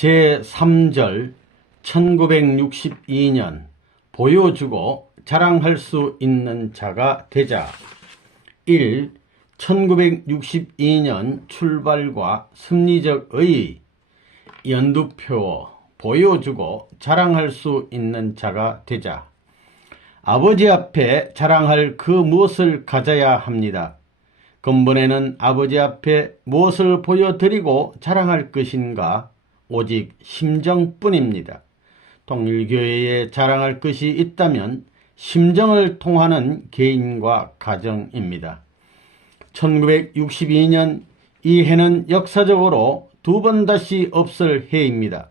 제3절 1962년 보여주고 자랑할 수 있는 자가 되자. 1. 1962년 출발과 심리적 의의. 연두표 보여주고 자랑할 수 있는 자가 되자. 아버지 앞에 자랑할 그 무엇을 가져야 합니다. 근본에는 아버지 앞에 무엇을 보여드리고 자랑할 것인가? 오직 심정뿐입니다. 통일교회에 자랑할 것이 있다면 심정을 통하는 개인과 가정입니다. 1962년 이 해는 역사적으로 두 번 다시 없을 해입니다.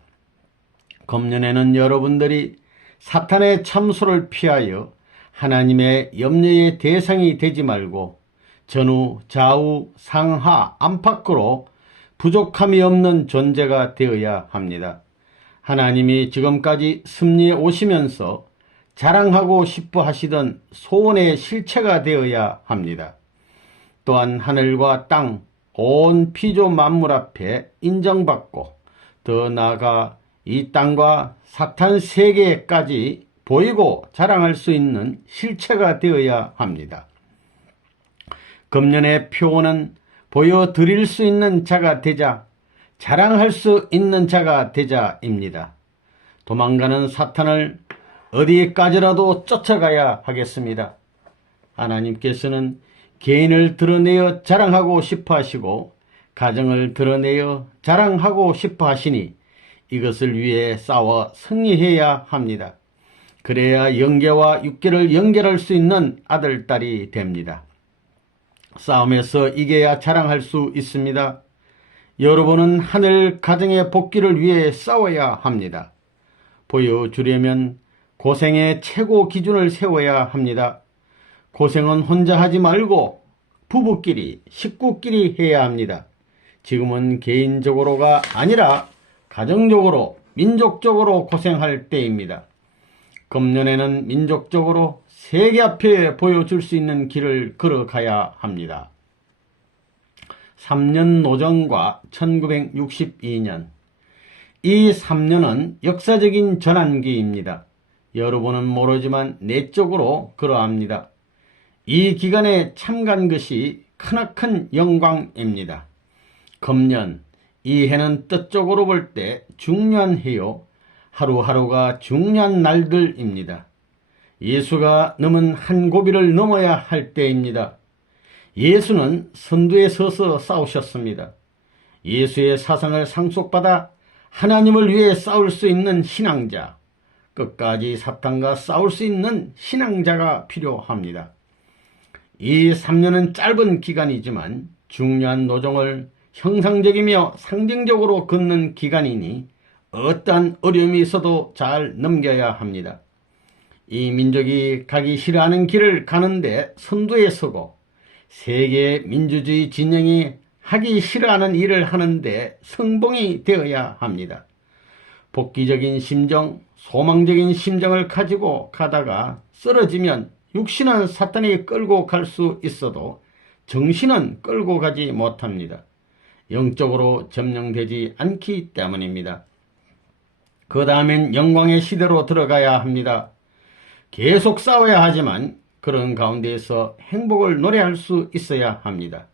금년에는 여러분들이 사탄의 참소를 피하여 하나님의 염려의 대상이 되지 말고 전후, 좌우, 상하, 안팎으로 부족함이 없는 존재가 되어야 합니다. 하나님이 지금까지 섭리해 오시면서 자랑하고 싶어 하시던 소원의 실체가 되어야 합니다. 또한 하늘과 땅, 온 피조 만물 앞에 인정받고 더 나아가 이 땅과 사탄 세계까지 보이고 자랑할 수 있는 실체가 되어야 합니다. 금년의 표어는 보여드릴 수 있는 자가 되자, 자랑할 수 있는 자가 되자입니다. 도망가는 사탄을 어디까지라도 쫓아가야 하겠습니다. 하나님께서는 개인을 드러내어 자랑하고 싶어 하시고 가정을 드러내어 자랑하고 싶어 하시니 이것을 위해 싸워 승리해야 합니다. 그래야 영계와 육계를 연결할 수 있는 아들, 딸이 됩니다. 싸움에서 이겨야 자랑할 수 있습니다. 여러분은 하늘 가정의 복귀를 위해 싸워야 합니다. 보여주려면 고생의 최고 기준을 세워야 합니다. 고생은 혼자 하지 말고 부부끼리, 식구끼리 해야 합니다. 지금은 개인적으로가 아니라 가정적으로, 민족적으로 고생할 때입니다. 금년에는 민족적으로 세계 앞에 보여줄 수 있는 길을 걸어가야 합니다. 3년 노정과 1962년. 이 3년은 역사적인 전환기입니다. 여러분은 모르지만 내적으로 그러합니다. 이 기간에 참간 것이 크나큰 영광입니다. 금년, 이 해는 뜻적으로 볼 때 중요한 해요. 하루하루가 중요한 날들입니다. 예수가 넘은 한 고비를 넘어야 할 때입니다. 예수는 선두에 서서 싸우셨습니다. 예수의 사상을 상속받아 하나님을 위해 싸울 수 있는 신앙자, 끝까지 사탄과 싸울 수 있는 신앙자가 필요합니다. 이 3년은 짧은 기간이지만 중요한 노정을 형상적이며 상징적으로 걷는 기간이니 어떠한 어려움이 있어도 잘 넘겨야 합니다. 이 민족이 가기 싫어하는 길을 가는데 선두에 서고 세계 민주주의 진영이 하기 싫어하는 일을 하는데 성봉이 되어야 합니다. 복귀적인 심정, 소망적인 심정을 가지고 가다가 쓰러지면 육신은 사탄이 끌고 갈 수 있어도 정신은 끌고 가지 못합니다. 영적으로 점령되지 않기 때문입니다. 그 다음엔 영광의 시대로 들어가야 합니다. 계속 싸워야 하지만 그런 가운데에서 행복을 노래할 수 있어야 합니다.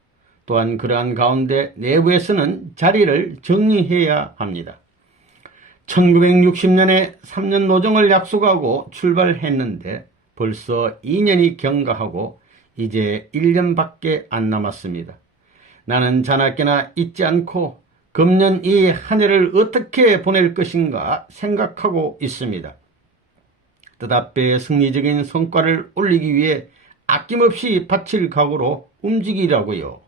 또한 그러한 가운데 내부에서는 자리를 정리해야 합니다. 1960년에 3년 노정을 약속하고 출발했는데 벌써 2년이 경과하고 이제 1년밖에 안 남았습니다. 나는 자나깨나 잊지 않고 금년 이 한 해를 어떻게 보낼 것인가 생각하고 있습니다. 뜻앞의 승리적인 성과를 올리기 위해 아낌없이 바칠 각오로 움직이라고요.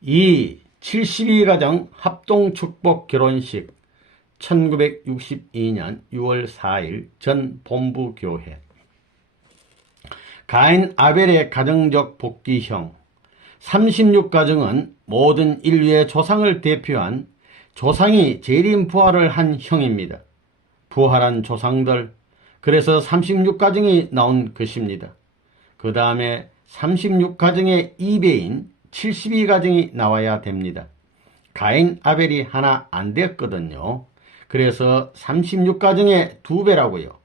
2. 72가정 합동축복 결혼식 1962년 6월 4일 전 본부교회. 가인 아벨의 가정적 복귀형. 36가정은 모든 인류의 조상을 대표한 조상이 재림 부활을 한 형입니다. 부활한 조상들, 그래서 36가정이 나온 것입니다. 그 다음에 36가정의 2배인 72가정이 나와야 됩니다. 가인 아벨이 하나 안 되었거든요. 그래서 36가정의 2배라고요.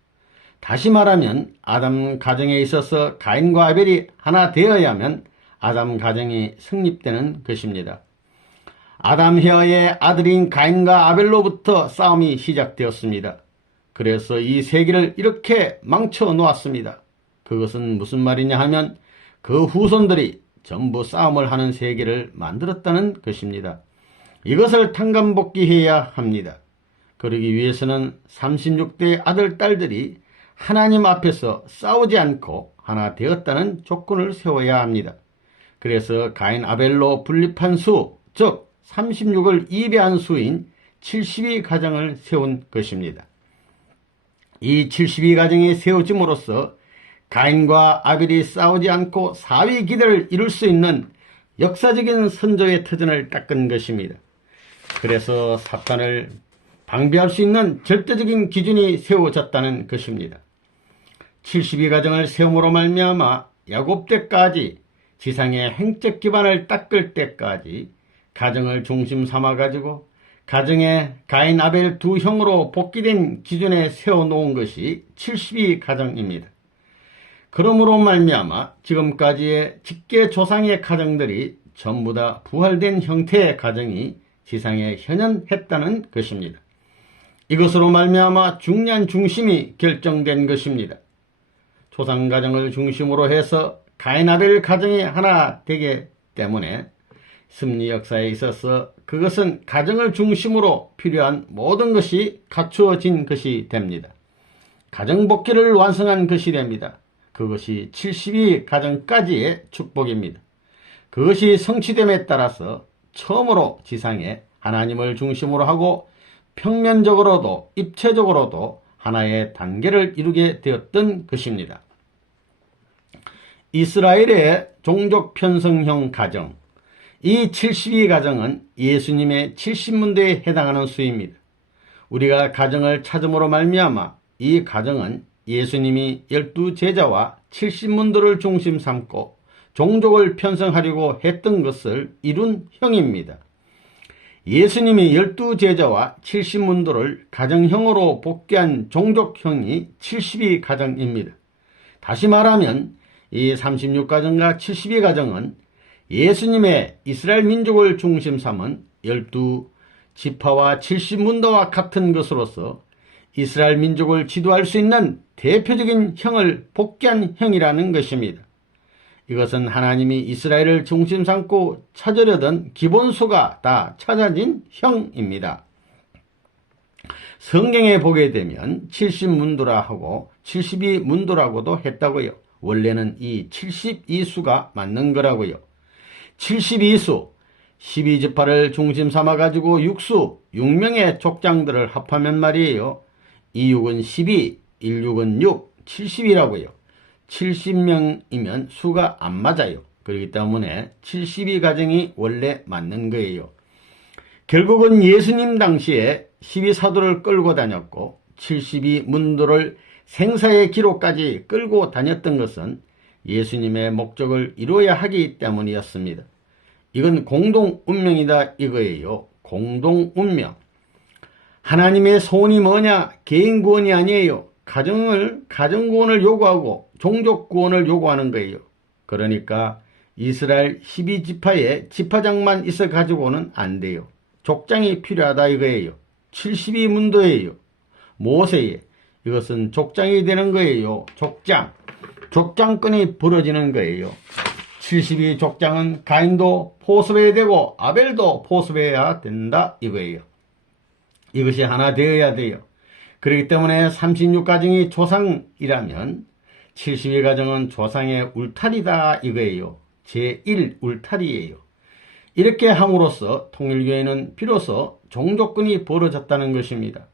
다시 말하면 아담 가정에 있어서 가인과 아벨이 하나 되어야만 아담 가정이 성립되는 것입니다. 아담 헤어의 아들인 가인과 아벨로부터 싸움이 시작되었습니다. 그래서 이 세계를 이렇게 망쳐 놓았습니다. 그것은 무슨 말이냐 하면 그 후손들이 전부 싸움을 하는 세계를 만들었다는 것입니다. 이것을 탕감복귀해야 합니다. 그러기 위해서는 36대 아들, 딸들이 하나님 앞에서 싸우지 않고 하나 되었다는 조건을 세워야 합니다. 그래서 가인 아벨로 분립한 수, 즉 36을 2배한 수인 72가정을 세운 것입니다. 이 72가정이 세워짐으로써 가인과 아벨이 싸우지 않고 사위 기대를 이룰 수 있는 역사적인 선조의 터전을 닦은 것입니다. 그래서 사탄을 방비할 수 있는 절대적인 기준이 세워졌다는 것입니다. 72가정을 세움으로 말미암아 야곱 때까지 지상의 행적 기반을 닦을 때까지 가정을 중심 삼아가지고 가정의 가인 아벨 2형으로 복귀된 기준에 세워놓은 것이 72가정입니다. 그러므로 말미암아 지금까지의 직계 조상의 가정들이 전부 다 부활된 형태의 가정이 지상에 현현했다는 것입니다. 이것으로 말미암아 중요한 중심이 결정된 것입니다. 조상 가정을 중심으로 해서 가인 아벨 가정이 하나 되기 때문에 섭리 역사에 있어서 그것은 가정을 중심으로 필요한 모든 것이 갖추어진 것이 됩니다. 가정 복귀를 완성한 것이 됩니다. 그것이 72가정까지의 축복입니다. 그것이 성취됨에 따라서 처음으로 지상에 하나님을 중심으로 하고 평면적으로도 입체적으로도 하나의 단계를 이루게 되었던 것입니다. 이스라엘의 종족 편성형 가정, 이 72가정은 예수님의 70문도에 해당하는 수입니다. 우리가 가정을 찾음으로 말미암아 이 가정은 예수님이 12제자와 70문도를 중심 삼고 종족을 편성하려고 했던 것을 이룬 형입니다. 예수님이 12제자와 70문도를 가정형으로 복귀한 종족형이 72가정입니다. 다시 말하면 이 36가정과 72가정은 예수님의 이스라엘 민족을 중심 삼은 12지파와 70문도와 같은 것으로서 이스라엘 민족을 지도할 수 있는 대표적인 형을 복귀한 형이라는 것입니다. 이것은 하나님이 이스라엘을 중심 삼고 찾으려던 기본소가 다 찾아진 형입니다. 성경에 보게 되면 70문도라 하고 72문도라고도 했다고요. 원래는 이 72수가 맞는 거라고요. 72수, 12지파를 중심 삼아가지고 6명의 족장들을 합하면 말이에요. 2육은 12, 16은 6, 70이라고요. 70명이면 수가 안 맞아요. 그렇기 때문에 72가정이 원래 맞는 거예요. 결국은 예수님 당시에 12사도를 끌고 다녔고 72문도를 생사의 기록까지 끌고 다녔던 것은 예수님의 목적을 이루어야 하기 때문이었습니다. 이건 공동 운명이다 이거예요. 공동 운명. 하나님의 소원이 뭐냐? 개인 구원이 아니에요. 가정 구원을 요구하고 종족 구원을 요구하는 거예요. 그러니까 이스라엘 12지파에 지파장만 있어 가지고는 안 돼요. 족장이 필요하다 이거예요. 72문도예요. 모세의 이것은 족장이 되는 거예요. 족장권이 벌어지는 거예요. 72족장은 가인도 포섭해야 되고 아벨도 포섭해야 된다 이거예요. 이것이 하나 되어야 돼요. 그렇기 때문에 36가정이 조상이라면 72가정은 조상의 울타리다 이거예요. 제1울타리예요. 이렇게 함으로써 통일교회는 비로소 종족권이 벌어졌다는 것입니다.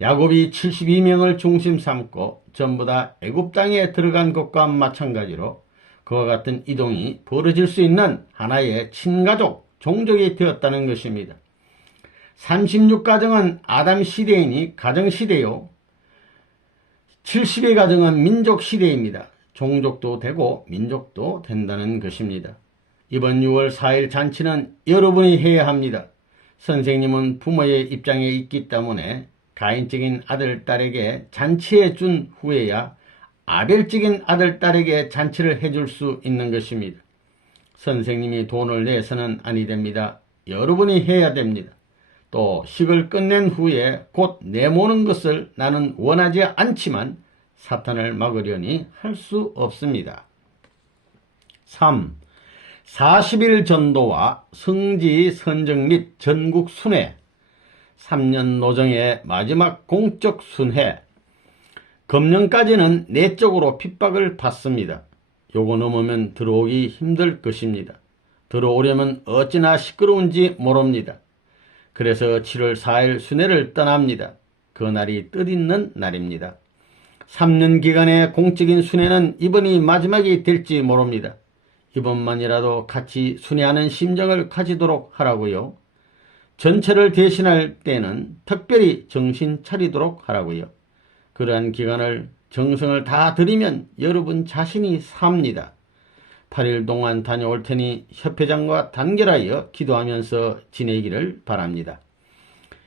야곱이 72명을 중심 삼고 전부 다 애굽 땅에 들어간 것과 마찬가지로 그와 같은 이동이 벌어질 수 있는 하나의 친가족, 종족이 되었다는 것입니다. 36가정은 아담 시대이니 가정시대요. 70의 가정은 민족시대입니다. 종족도 되고 민족도 된다는 것입니다. 이번 6월 4일 잔치는 여러분이 해야 합니다. 선생님은 부모의 입장에 있기 때문에 가인적인 아들, 딸에게 잔치해 준 후에야 아벨적인 아들, 딸에게 잔치를 해줄 수 있는 것입니다. 선생님이 돈을 내서는 아니 됩니다. 여러분이 해야 됩니다. 또 식을 끝낸 후에 곧 내모는 것을 나는 원하지 않지만 사탄을 막으려니 할 수 없습니다. 3. 40일 전도와 성지 선정 및 전국 순회, 3년 노정의 마지막 공적 순회. 금년까지는 내적으로 핍박을 받습니다. 요거 넘으면 들어오기 힘들 것입니다. 들어오려면 어찌나 시끄러운지 모릅니다. 그래서 7월 4일 순회를 떠납니다. 그날이 뜻있는 날입니다. 3년 기간의 공적인 순회는 이번이 마지막이 될지 모릅니다. 이번만이라도 같이 순회하는 심정을 가지도록 하라고요. 전체를 대신할 때는 특별히 정신 차리도록 하라고요. 그러한 기간을 정성을 다 들이면 여러분 자신이 삽니다. 8일 동안 다녀올 테니 협회장과 단결하여 기도하면서 지내기를 바랍니다.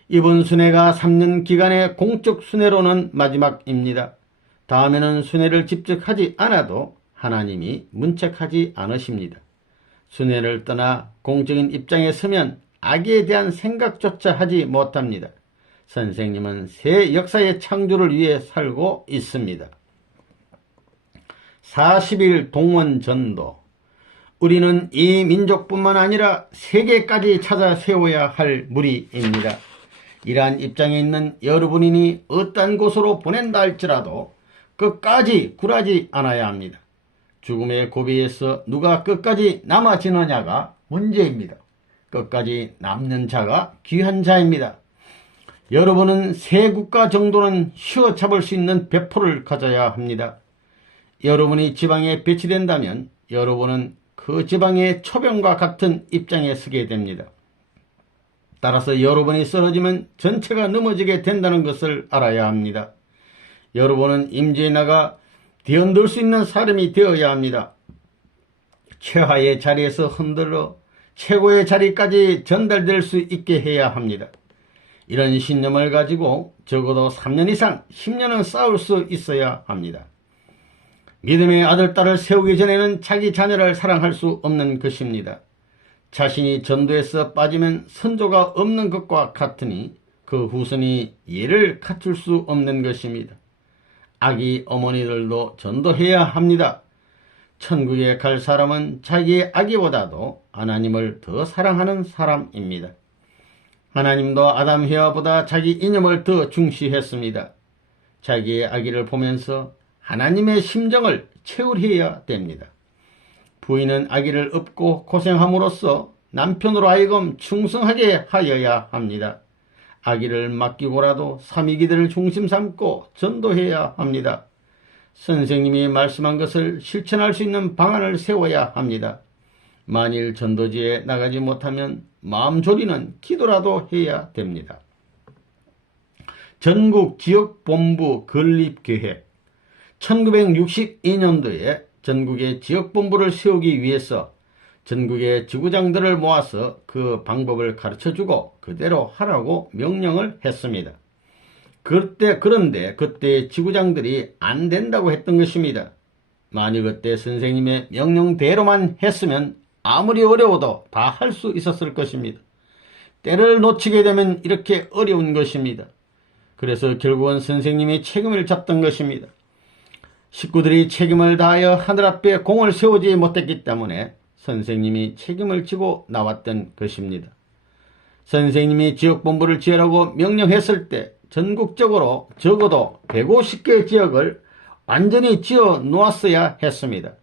이번 순회가 3년 기간의 공적 순회로는 마지막입니다. 다음에는 순회를 직접 하지 않아도 하나님이 문책하지 않으십니다. 순회를 떠나 공적인 입장에 서면 악에 대한 생각조차 하지 못합니다. 선생님은 새 역사의 창조를 위해 살고 있습니다. 40일 동원 전도. 우리는 이 민족뿐만 아니라 세계까지 찾아 세워야 할 무리입니다. 이러한 입장에 있는 여러분이니 어떤 곳으로 보낸다 할지라도 끝까지 굴하지 않아야 합니다. 죽음의 고비에서 누가 끝까지 남아지느냐가 문제입니다. 끝까지 남는 자가 귀한 자입니다. 여러분은 세 국가 정도는 휘어잡을 수 있는 배포를 가져야 합니다. 여러분이 지방에 배치된다면 여러분은 그 지방의 초병과 같은 입장에 서게 됩니다. 따라서 여러분이 쓰러지면 전체가 넘어지게 된다는 것을 알아야 합니다. 여러분은 임재에 나가 뒤흔들 수 있는 사람이 되어야 합니다. 최하의 자리에서 흔들러 최고의 자리까지 전달될 수 있게 해야 합니다. 이런 신념을 가지고 적어도 3년 이상 10년은 싸울 수 있어야 합니다. 믿음의 아들, 딸을 세우기 전에는 자기 자녀를 사랑할 수 없는 것입니다. 자신이 전도에서 빠지면 선조가 없는 것과 같으니 그 후손이 예를 갖출 수 없는 것입니다. 아기 어머니들도 전도해야 합니다. 천국에 갈 사람은 자기의 아기보다도 하나님을 더 사랑하는 사람입니다. 하나님도 아담 헤아보다 자기 이념을 더 중시했습니다. 자기의 아기를 보면서 하나님의 심정을 채울해야 됩니다. 부인은 아기를 업고 고생함으로써 남편으로 하여금 충성하게 하여야 합니다. 아기를 맡기고라도 삼위기들을 중심 삼고 전도해야 합니다. 선생님이 말씀한 것을 실천할 수 있는 방안을 세워야 합니다. 만일 전도지에 나가지 못하면 마음 졸이는 기도라도 해야 됩니다. 전국 지역본부 건립계획. 1962년도에 전국의 지역본부를 세우기 위해서 전국의 지구장들을 모아서 그 방법을 가르쳐주고 그대로 하라고 명령을 했습니다. 그런데 그때 지구장들이 안 된다고 했던 것입니다. 만일 그때 선생님의 명령대로만 했으면 아무리 어려워도 다 할 수 있었을 것입니다. 때를 놓치게 되면 이렇게 어려운 것입니다. 그래서 결국은 선생님이 책임을 졌던 것입니다. 식구들이 책임을 다하여 하늘 앞에 공을 세우지 못했기 때문에 선생님이 책임을 지고 나왔던 것입니다. 선생님이 지역본부를 지으라고 명령했을 때 전국적으로 적어도 150개 지역을 완전히 지어 놓았어야 했습니다.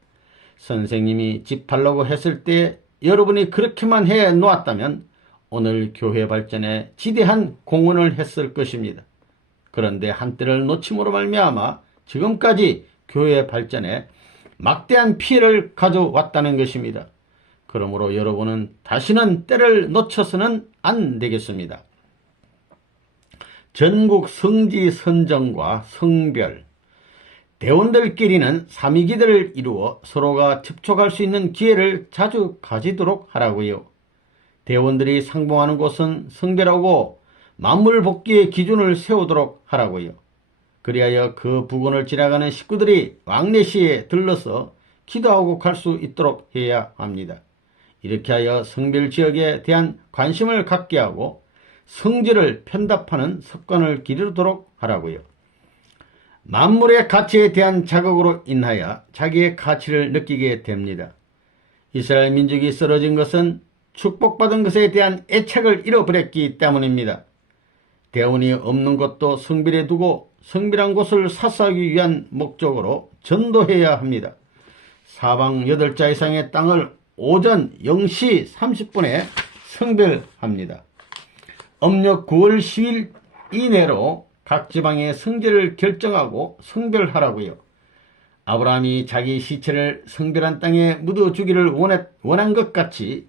선생님이 집하려고 했을 때 여러분이 그렇게만 해 놓았다면 오늘 교회 발전에 지대한 공헌을 했을 것입니다. 그런데 한때를 놓침으로 말미암아 지금까지 교회 발전에 막대한 피해를 가져왔다는 것입니다. 그러므로 여러분은 다시는 때를 놓쳐서는 안 되겠습니다. 전국 성지 선정과 성별. 대원들끼리는 삼위기들을 이루어 서로가 접촉할 수 있는 기회를 자주 가지도록 하라고요. 대원들이 상봉하는 곳은 성별하고 만물 복귀의 기준을 세우도록 하라고요. 그리하여 그 부근을 지나가는 식구들이 왕래시에 들러서 기도하고 갈 수 있도록 해야 합니다. 이렇게 하여 성별 지역에 대한 관심을 갖게 하고 성질을 편답하는 습관을 기르도록 하라고요. 만물의 가치에 대한 자극으로 인하여 자기의 가치를 느끼게 됩니다. 이스라엘 민족이 쓰러진 것은 축복받은 것에 대한 애착을 잃어버렸기 때문입니다. 대원이 없는 것도 성별에 두고 성별한 곳을 사수하기 위한 목적으로 전도해야 합니다. 사방 8자 이상의 땅을 오전 0시 30분에 성별합니다. 음력 9월 10일 이내로 각 지방의 성제를 결정하고 성별하라고요. 아브라함이 자기 시체를 성별한 땅에 묻어주기를 원한 것 같이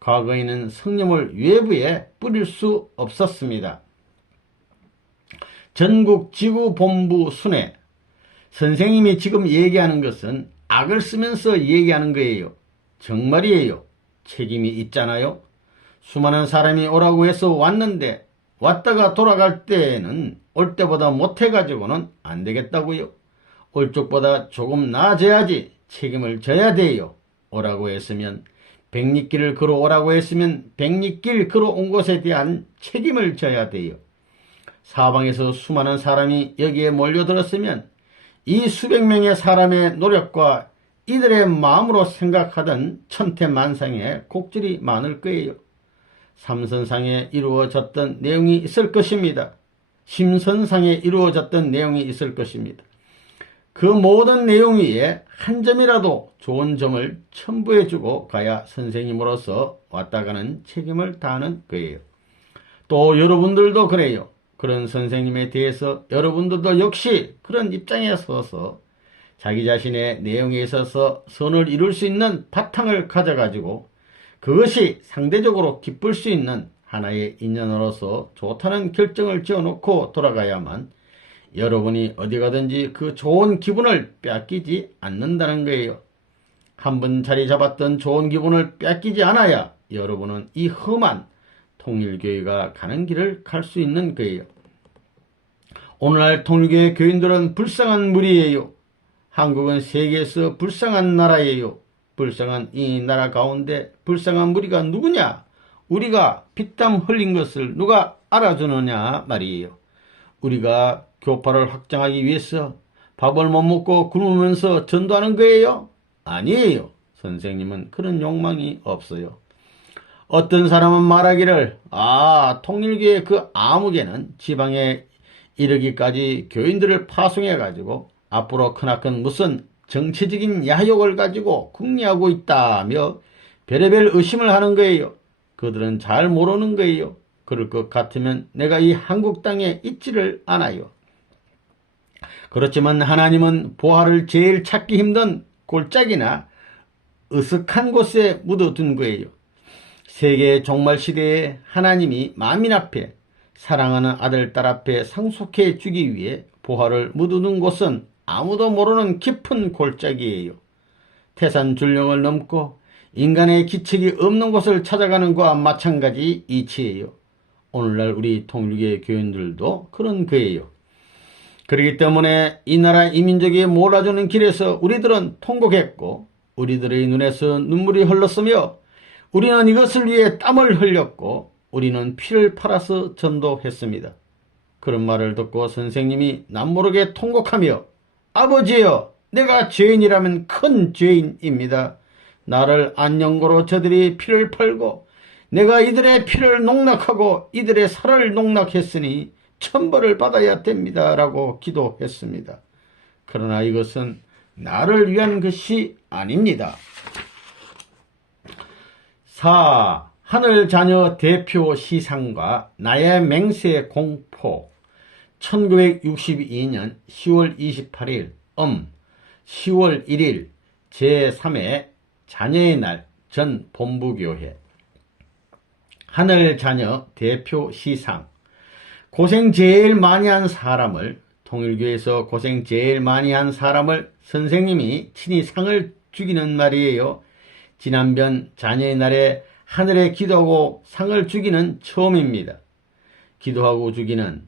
과거에는 성령을 외부에 뿌릴 수 없었습니다. 전국 지구본부 순회. 선생님이 지금 얘기하는 것은 악을 쓰면서 얘기하는 거예요. 정말이에요. 책임이 있잖아요. 수많은 사람이 오라고 해서 왔는데 왔다가 돌아갈 때에는 올 때보다 못해가지고는 안 되겠다고요. 올 쪽보다 조금 나아져야지 책임을 져야 돼요. 오라고 했으면 백리길을 걸어오라고 했으면 백리길 걸어온 것에 대한 책임을 져야 돼요. 사방에서 수많은 사람이 여기에 몰려들었으면 이 수백 명의 사람의 노력과 이들의 마음으로 생각하던 천태만상의 곡절이 많을 거예요. 삼선상에 이루어졌던 내용이 있을 것입니다. 심선상에 이루어졌던 내용이 있을 것입니다. 그 모든 내용 위에 한 점이라도 좋은 점을 첨부해주고 가야 선생님으로서 왔다 가는 책임을 다하는 거예요. 또 여러분들도 그래요. 그런 선생님에 대해서 여러분들도 역시 그런 입장에 서서 자기 자신의 내용에 있어서 선을 이룰 수 있는 바탕을 가져가지고 그것이 상대적으로 기쁠 수 있는 하나의 인연으로서 좋다는 결정을 지어놓고 돌아가야만 여러분이 어디 가든지 그 좋은 기분을 뺏기지 않는다는 거예요. 한번 자리 잡았던 좋은 기분을 뺏기지 않아야 여러분은 이 험한 통일교회가 가는 길을 갈 수 있는 거예요. 오늘날 통일교회 교인들은 불쌍한 무리예요. 한국은 세계에서 불쌍한 나라예요. 불쌍한 이 나라 가운데 불쌍한 무리가 누구냐? 우리가 피땀 흘린 것을 누가 알아주느냐 말이에요. 우리가 교파를 확장하기 위해서 밥을 못 먹고 굶으면서 전도하는 거예요? 아니에요. 선생님은 그런 욕망이 없어요. 어떤 사람은 말하기를 통일교회 그 아무개는 지방에 이르기까지 교인들을 파송해가지고 앞으로 크나큰 무슨 정치적인 야욕을 가지고 궁리하고 있다며 별의별 의심을 하는 거예요. 그들은 잘 모르는 거예요. 그럴 것 같으면 내가 이 한국 땅에 있지를 않아요. 그렇지만 하나님은 보화를 제일 찾기 힘든 골짜기나 으슥한 곳에 묻어둔 거예요. 세계 종말 시대에 하나님이 만민 앞에 사랑하는 아들, 딸 앞에 상속해 주기 위해 보화를 묻어둔 곳은 아무도 모르는 깊은 골짜기예요. 태산줄령을 넘고 인간의 기책이 없는 곳을 찾아가는 것과 마찬가지 이치예요. 오늘날 우리 통일교회 교인들도 그런 거예요. 그렇기 때문에 이 나라 이민족이 몰아주는 길에서 우리들은 통곡했고 우리들의 눈에서 눈물이 흘렀으며 우리는 이것을 위해 땀을 흘렸고 우리는 피를 팔아서 전도했습니다. 그런 말을 듣고 선생님이 남모르게 통곡하며 아버지여, 내가 죄인이라면 큰 죄인입니다. 나를 안녕고로 저들이 피를 팔고 내가 이들의 피를 농락하고 이들의 살을 농락했으니 천벌을 받아야 됩니다. 라고 기도했습니다. 그러나 이것은 나를 위한 것이 아닙니다. 4. 하늘자녀 대표 시상과 나의 맹세 공포. 1962년 10월 28일 10월 1일 제3회 자녀의 날 전 본부교회. 하늘자녀 대표 시상. 고생 제일 많이 한 사람을, 통일교에서 고생 제일 많이 한 사람을 선생님이 친히 상을 주기는 말이에요. 지난번 자녀의 날에 하늘에 기도하고 상을 주기는 처음입니다. 기도하고 주기는,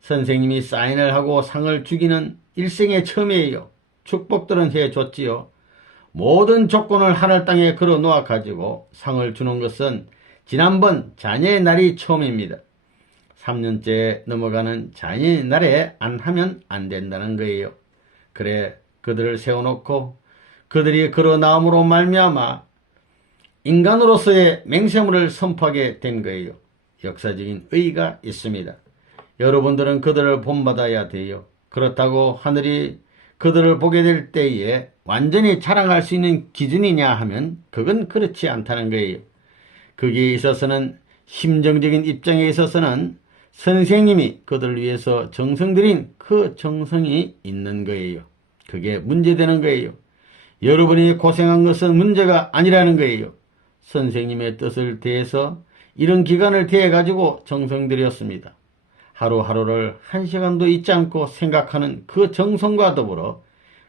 선생님이 사인을 하고 상을 주기는 일생의 처음이에요. 축복들은 해줬지요. 모든 조건을 하늘 땅에 걸어 놓아 가지고 상을 주는 것은 지난번 자녀의 날이 처음입니다. 3년째 넘어가는 자녀의 날에 안 하면 안 된다는 거예요. 그래, 그들을 세워놓고 그들이 걸어 나옴으로 말미암아 인간으로서의 맹세물을 선포하게 된 거예요. 역사적인 의의가 있습니다. 여러분들은 그들을 본받아야 돼요. 그렇다고 하늘이 그들을 보게 될 때에 완전히 자랑할 수 있는 기준이냐 하면 그건 그렇지 않다는 거예요. 거기에 있어서는, 심정적인 입장에 있어서는 선생님이 그들을 위해서 정성 들인 그 정성이 있는 거예요. 그게 문제되는 거예요. 여러분이 고생한 것은 문제가 아니라는 거예요. 선생님의 뜻을 대해서 이런 기간을 대해 가지고 정성 들였습니다. 하루하루를 한 시간도 잊지 않고 생각하는 그 정성과 더불어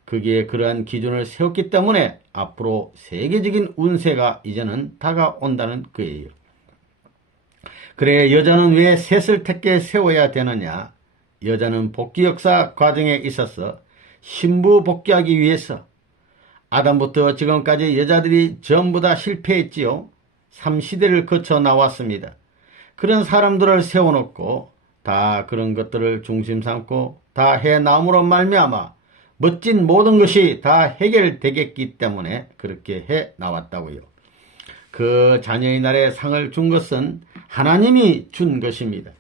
거기에 그러한 기준을 세웠기 때문에 앞으로 세계적인 운세가 이제는 다가온다는 거예요. 그래, 여자는 왜 셋을 택게 세워야 되느냐? 여자는 복귀 역사 과정에 있어서 신부 복귀하기 위해서, 아담부터 지금까지 여자들이 전부 다 실패했지요. 3시대를 거쳐 나왔습니다. 그런 사람들을 세워놓고 다 그런 것들을 중심 삼고 다 해나옴으로 말미암아 멋진 모든 것이 다 해결되겠기 때문에 그렇게 해 나왔다고요. 그 자녀의 날에 상을 준 것은 하나님이 준 것입니다.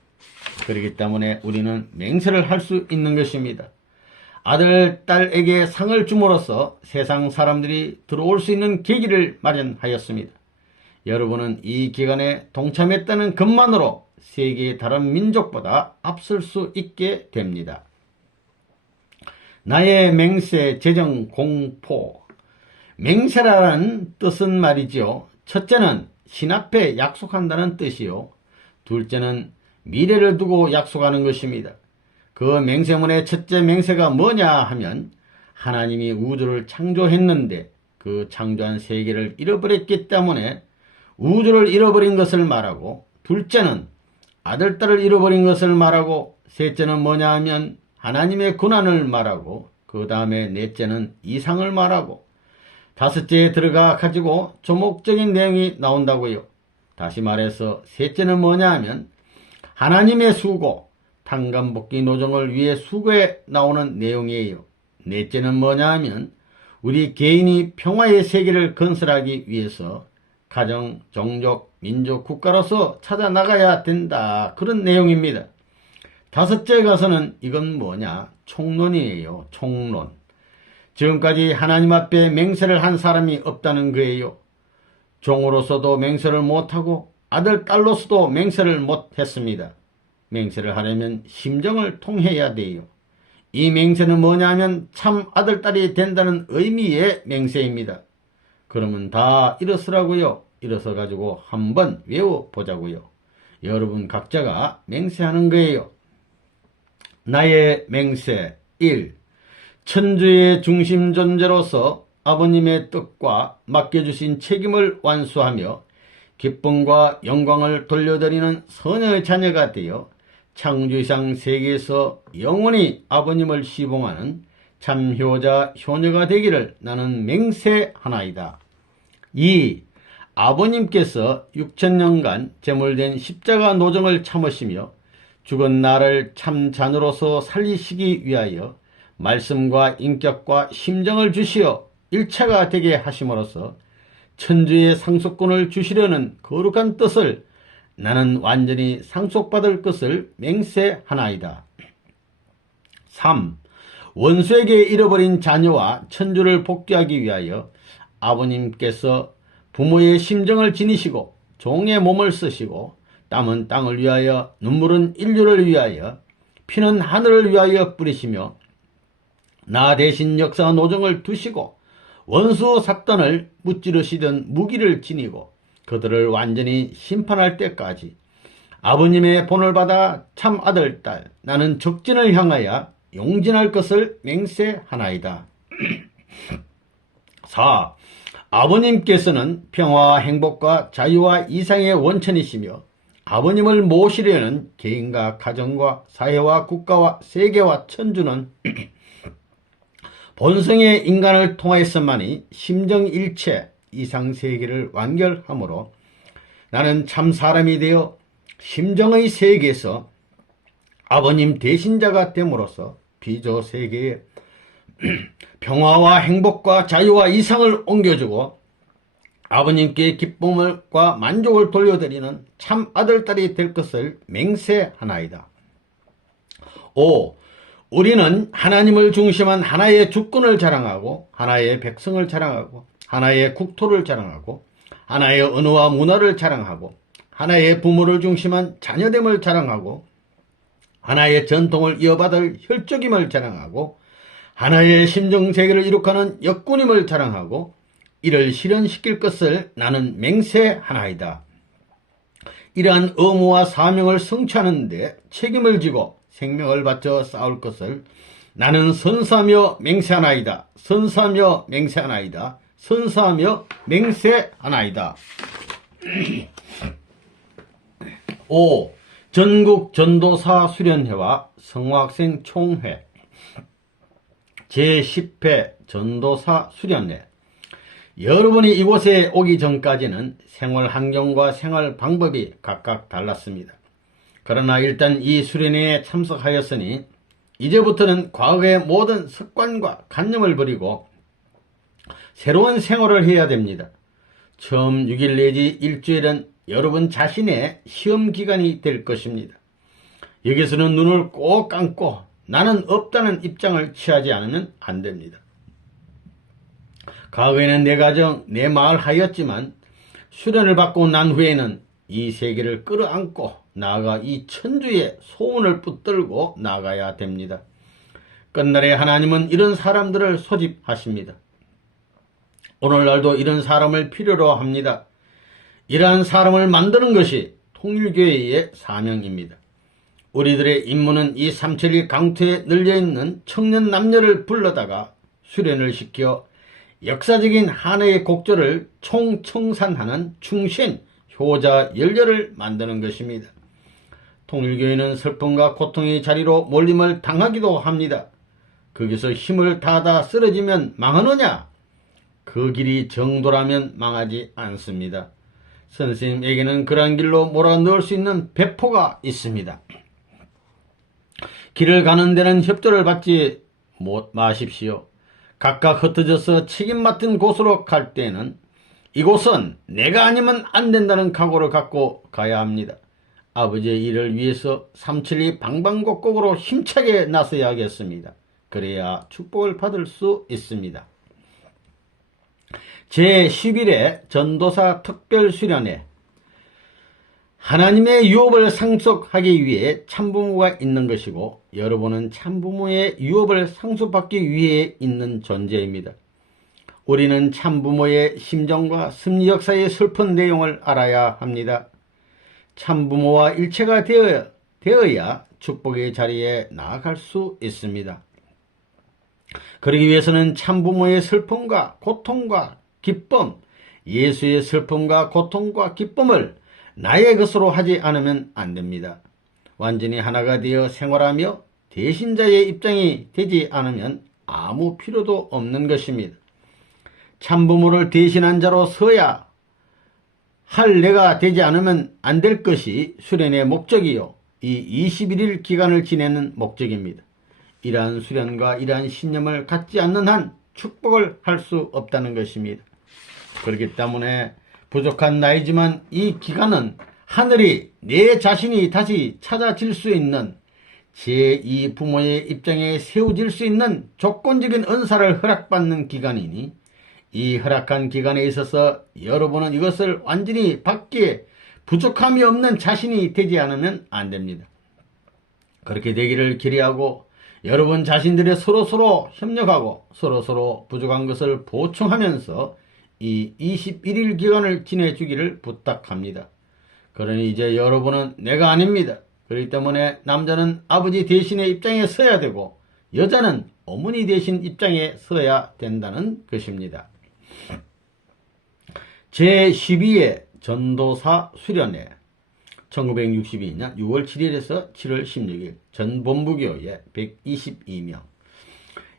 그렇기 때문에 우리는 맹세를 할 수 있는 것입니다. 아들, 딸에게 상을 줌으로써 세상 사람들이 들어올 수 있는 계기를 마련하였습니다. 여러분은 이 기간에 동참했다는 것만으로 세계의 다른 민족보다 앞설 수 있게 됩니다. 나의 맹세, 재정, 공포. 맹세라는 뜻은 말이지요. 첫째는 신 앞에 약속한다는 뜻이요. 둘째는 미래를 두고 약속하는 것입니다. 그 맹세문의 첫째 맹세가 뭐냐 하면, 하나님이 우주를 창조했는데 그 창조한 세계를 잃어버렸기 때문에 우주를 잃어버린 것을 말하고, 둘째는 아들, 딸을 잃어버린 것을 말하고, 셋째는 뭐냐 하면 하나님의 고난을 말하고, 그 다음에 넷째는 이상을 말하고, 다섯째에 들어가 가지고 조목적인 내용이 나온다고요. 다시 말해서 셋째는 뭐냐 하면 하나님의 수고, 탄감복귀 노정을 위해 수고에 나오는 내용이에요. 넷째는 뭐냐 하면 우리 개인이 평화의 세계를 건설하기 위해서 가정, 종족, 민족, 국가로서 찾아나가야 된다. 그런 내용입니다. 다섯째 가서는 이건 뭐냐? 총론이에요. 총론. 지금까지 하나님 앞에 맹세를 한 사람이 없다는 거예요. 종으로서도 맹세를 못하고 아들, 딸로서도 맹세를 못했습니다. 맹세를 하려면 심정을 통해야 돼요. 이 맹세는 뭐냐면 참 아들, 딸이 된다는 의미의 맹세입니다. 그러면 다 일어서라고요. 일어서 가지고 한번 외워보자고요. 여러분 각자가 맹세하는 거예요. 나의 맹세 1. 천주의 중심 존재로서 아버님의 뜻과 맡겨주신 책임을 완수하며 기쁨과 영광을 돌려드리는 선의 자녀가 되어 창조상 세계에서 영원히 아버님을 시봉하는 참 효자, 효녀가 되기를 나는 맹세하나이다. 2. 아버님께서 6천년간 제물된 십자가 노정을 참으시며 죽은 나를 참 자녀로서 살리시기 위하여 말씀과 인격과 심정을 주시어 일체가 되게 하심으로써 천주의 상속권을 주시려는 거룩한 뜻을 나는 완전히 상속받을 것을 맹세하나이다. 3. 원수에게 잃어버린 자녀와 천주를 복귀하기 위하여 아버님께서 부모의 심정을 지니시고 종의 몸을 쓰시고 땀은 땅을 위하여 눈물은 인류를 위하여 피는 하늘을 위하여 뿌리시며 나 대신 역사 노정을 두시고 원수 사단을 무찌르시던 무기를 지니고 그들을 완전히 심판할 때까지 아버님의 본을 받아 참 아들, 딸 나는 적진을 향하여 용진할 것을 맹세하나이다. 4. 아버님께서는 평화와 행복과 자유와 이상의 원천이시며 아버님을 모시려는 개인과 가정과 사회와 국가와 세계와 천주는 본성의 인간을 통하여서만이 심정일체 이상세계를 완결하므로 나는 참 사람이 되어 심정의 세계에서 아버님 대신자가 됨으로써 비조세계에 평화와 행복과 자유와 이상을 옮겨주고 아버님께 기쁨과 만족을 돌려드리는 참 아들딸이 될 것을 맹세하나이다. 5. 우리는 하나님을 중심한 하나의 주권을 자랑하고 하나의 백성을 자랑하고 하나의 국토를 자랑하고 하나의 언어와 문화를 자랑하고 하나의 부모를 중심한 자녀됨을 자랑하고 하나의 전통을 이어받을 혈족임을 자랑하고 하나의 심정세계를 이룩하는 역군임을 자랑하고 이를 실현시킬 것을 나는 맹세하나이다. 이러한 의무와 사명을 성취하는 데 책임을 지고 생명을 바쳐 싸울 것을 나는 선사하며 맹세하나이다. 선사하며 맹세하나이다. 선사하며 맹세하나이다. 5. 전국 전도사 수련회와 성화학생 총회 제10회 전도사 수련회. 여러분이 이곳에 오기 전까지는 생활 환경과 생활 방법이 각각 달랐습니다. 그러나 일단 이 수련회에 참석하였으니 이제부터는 과거의 모든 습관과 관념을 버리고 새로운 생활을 해야 됩니다. 처음 6일 내지 일주일은 여러분 자신의 시험기간이 될 것입니다. 여기서는 눈을 꼭 감고 나는 없다는 입장을 취하지 않으면 안 됩니다. 과거에는 내 가정, 내 마을 하였지만 수련을 받고 난 후에는 이 세계를 끌어안고 나아가 이 천주의 소원을 붙들고 나가야 됩니다. 끝날에 하나님은 이런 사람들을 소집하십니다. 오늘날도 이런 사람을 필요로 합니다. 이러한 사람을 만드는 것이 통일교회의 사명입니다. 우리들의 임무는 이 삼천리 강투에 널려있는 청년 남녀를 불러다가 수련을 시켜 역사적인 한해의 곡절을 총청산하는 충신, 효자, 열렬을 만드는 것입니다. 통일교회는 슬픔과 고통의 자리로 몰림을 당하기도 합니다. 거기서 힘을 다하다 쓰러지면 망하느냐? 그 길이 정도라면 망하지 않습니다. 선생님에게는 그러한 길로 몰아넣을 수 있는 배포가 있습니다. 길을 가는 데는 협조를 받지 마십시오. 각각 흩어져서 책임 맡은 곳으로 갈 때는 이곳은 내가 아니면 안 된다는 각오를 갖고 가야 합니다. 아버지의 일을 위해서 삼천리 방방곡곡으로 힘차게 나서야겠습니다. 그래야 축복을 받을 수 있습니다. 제11회 전도사 특별수련회. 하나님의 유업을 상속하기 위해 참부모가 있는 것이고 여러분은 참부모의 유업을 상속받기 위해 있는 존재입니다. 우리는 참부모의 심정과 심리 역사의 슬픈 내용을 알아야 합니다. 참부모와 일체가 되어야 축복의 자리에 나아갈 수 있습니다. 그러기 위해서는 참부모의 슬픔과 고통과 기쁨, 예수의 슬픔과 고통과 기쁨을 나의 것으로 하지 않으면 안 됩니다. 완전히 하나가 되어 생활하며 대신자의 입장이 되지 않으면 아무 필요도 없는 것입니다. 참부모를 대신한 자로 서야 할 내가 되지 않으면 안 될 것이 수련의 목적이요. 이 21일 기간을 지내는 목적입니다. 이러한 수련과 이러한 신념을 갖지 않는 한 축복을 할 수 없다는 것입니다. 그렇기 때문에 부족한 나이지만 이 기간은 하늘이 내 자신이 다시 찾아질 수 있는 제2 부모의 입장에 세워질 수 있는 조건적인 은사를 허락받는 기간이니 이 허락한 기간에 있어서 여러분은 이것을 완전히 받기에 부족함이 없는 자신이 되지 않으면 안 됩니다. 그렇게 되기를 기대하고 여러분 자신들이 서로서로 협력하고 서로서로 부족한 것을 보충하면서 이 21일 기간을 지내주기를 부탁합니다. 그러니 이제 여러분은 내가 아닙니다. 그렇기 때문에 남자는 아버지 대신의 입장에 서야 되고 여자는 어머니 대신 입장에 서야 된다는 것입니다. 제12회 전도사 수련회 1962년 6월 7일에서 7월 16일 전본부교회 122명.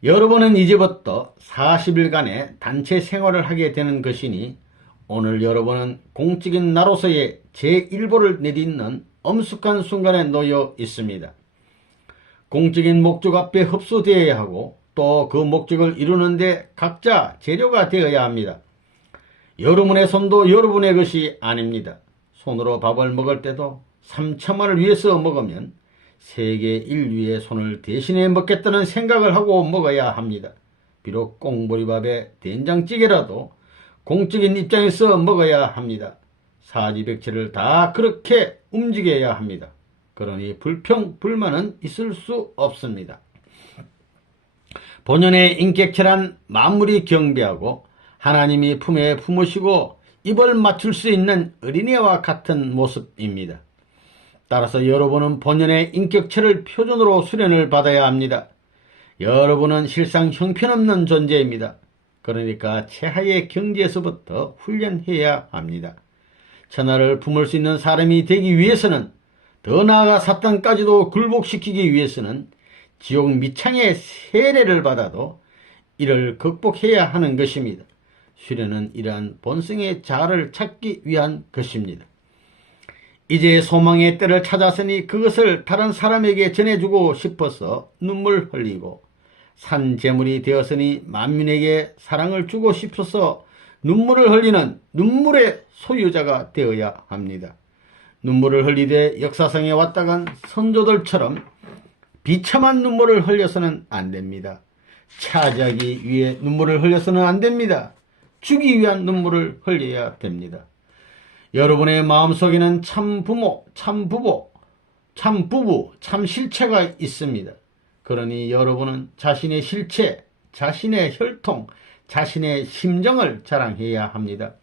여러분은 이제부터 40일간의 단체 생활을 하게 되는 것이니 오늘 여러분은 공적인 나로서의 제1보를 내딛는 엄숙한 순간에 놓여 있습니다. 공적인 목적 앞에 흡수되어야 하고 또 그 목적을 이루는데 각자 재료가 되어야 합니다. 여러분의 손도 여러분의 것이 아닙니다. 손으로 밥을 먹을 때도 3천만을 위해서 먹으면 세계 인류의 손을 대신해 먹겠다는 생각을 하고 먹어야 합니다. 비록 꽁보리밥에 된장찌개라도 공적인 입장에서 먹어야 합니다. 사지백체를 다 그렇게 움직여야 합니다. 그러니 불평, 불만은 있을 수 없습니다. 본연의 인격체란 만물이 경배하고 하나님이 품에 품으시고 입을 맞출 수 있는 어린애와 같은 모습입니다. 따라서 여러분은 본연의 인격체를 표준으로 수련을 받아야 합니다. 여러분은 실상 형편없는 존재입니다. 그러니까 최하의 경지에서부터 훈련해야 합니다. 천하를 품을 수 있는 사람이 되기 위해서는, 더 나아가 사탄까지도 굴복시키기 위해서는 지옥 밑창의 세례를 받아도 이를 극복해야 하는 것입니다. 수련은 이러한 본성의 자아를 찾기 위한 것입니다. 이제 소망의 때를 찾았으니 그것을 다른 사람에게 전해주고 싶어서 눈물 흘리고, 산 제물이 되었으니 만민에게 사랑을 주고 싶어서 눈물을 흘리는 눈물의 소유자가 되어야 합니다. 눈물을 흘리되 역사상에 왔다간 선조들처럼 비참한 눈물을 흘려서는 안 됩니다. 차지하기 위해 눈물을 흘려서는 안 됩니다. 주기 위한 눈물을 흘려야 됩니다. 여러분의 마음속에는 참 부모, 참 부부, 참 실체가 있습니다. 그러니 여러분은 자신의 실체, 자신의 혈통, 자신의 심정을 자랑해야 합니다.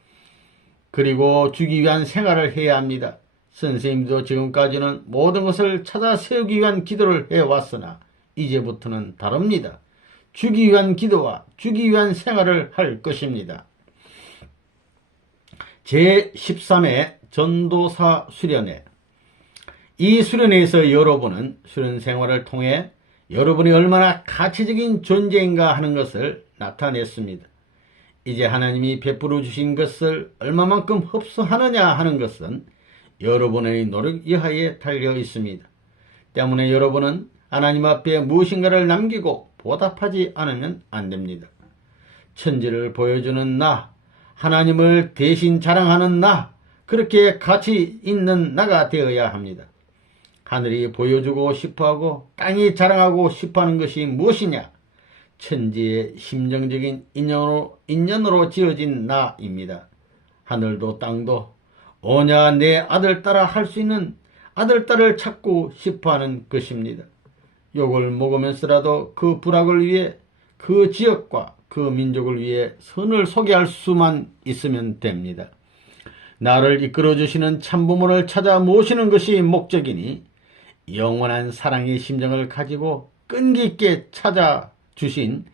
그리고 주기 위한 생활을 해야 합니다. 선생님도 지금까지는 모든 것을 찾아 세우기 위한 기도를 해왔으나 이제부터는 다릅니다. 주기 위한 기도와 주기 위한 생활을 할 것입니다. 제13회 전도사 수련회. 이 수련회에서 여러분은 수련 생활을 통해 여러분이 얼마나 가치적인 존재인가 하는 것을 나타냈습니다. 이제 하나님이 베풀어 주신 것을 얼마만큼 흡수하느냐 하는 것은 여러분의 노력 이하에 달려 있습니다. 때문에 여러분은 하나님 앞에 무엇인가를 남기고 보답하지 않으면 안 됩니다. 천지를 보여주는 나, 하나님을 대신 자랑하는 나, 그렇게 가치 있는 나가 되어야 합니다. 하늘이 보여주고 싶어하고 땅이 자랑하고 싶어하는 것이 무엇이냐? 천지의 심정적인 인연으로 지어진 나입니다. 하늘도 땅도 오냐 내 아들 따라 할 수 있는 아들 딸을 찾고 싶어하는 것입니다. 욕을 먹으면서라도 그 부락을 위해, 그 지역과 그 민족을 위해 선을 소개할 수만 있으면 됩니다. 나를 이끌어주시는 참부모를 찾아 모시는 것이 목적이니 영원한 사랑의 심정을 가지고 끈기 있게 찾아주신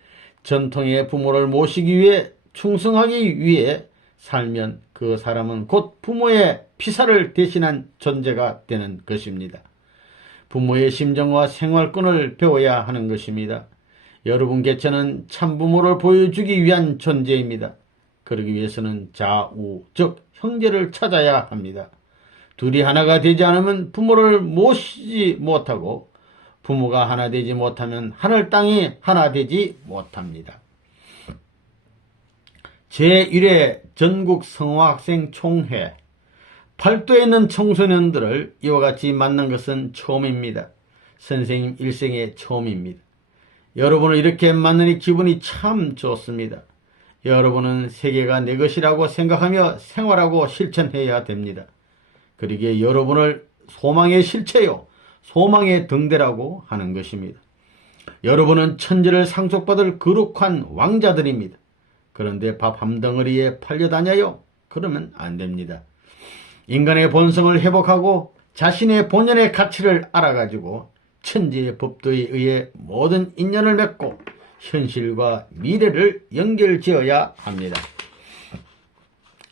전통의 부모를 모시기 위해, 충성하기 위해 살면 그 사람은 곧 부모의 피사를 대신한 존재가 되는 것입니다. 부모의 심정과 생활권을 배워야 하는 것입니다. 여러분 개체는 참부모를 보여주기 위한 존재입니다. 그러기 위해서는 좌우, 즉 형제를 찾아야 합니다. 둘이 하나가 되지 않으면 부모를 모시지 못하고, 부모가 하나 되지 못하면 하늘 땅이 하나 되지 못합니다. 제1회 전국 성화학생 총회. 팔도에 있는 청소년들을 이와 같이 만난 것은 처음입니다. 선생님 일생의 처음입니다. 여러분을 이렇게 만나니 기분이 참 좋습니다. 여러분은 세계가 내 것이라고 생각하며 생활하고 실천해야 됩니다. 그러기에 여러분을 소망의 실체요, 소망의 등대라고 하는 것입니다. 여러분은 천지를 상속받을 거룩한 왕자들입니다. 그런데 밥 한 덩어리에 팔려다녀요? 그러면 안 됩니다. 인간의 본성을 회복하고 자신의 본연의 가치를 알아가지고 천지의 법도에 의해 모든 인연을 맺고 현실과 미래를 연결지어야 합니다.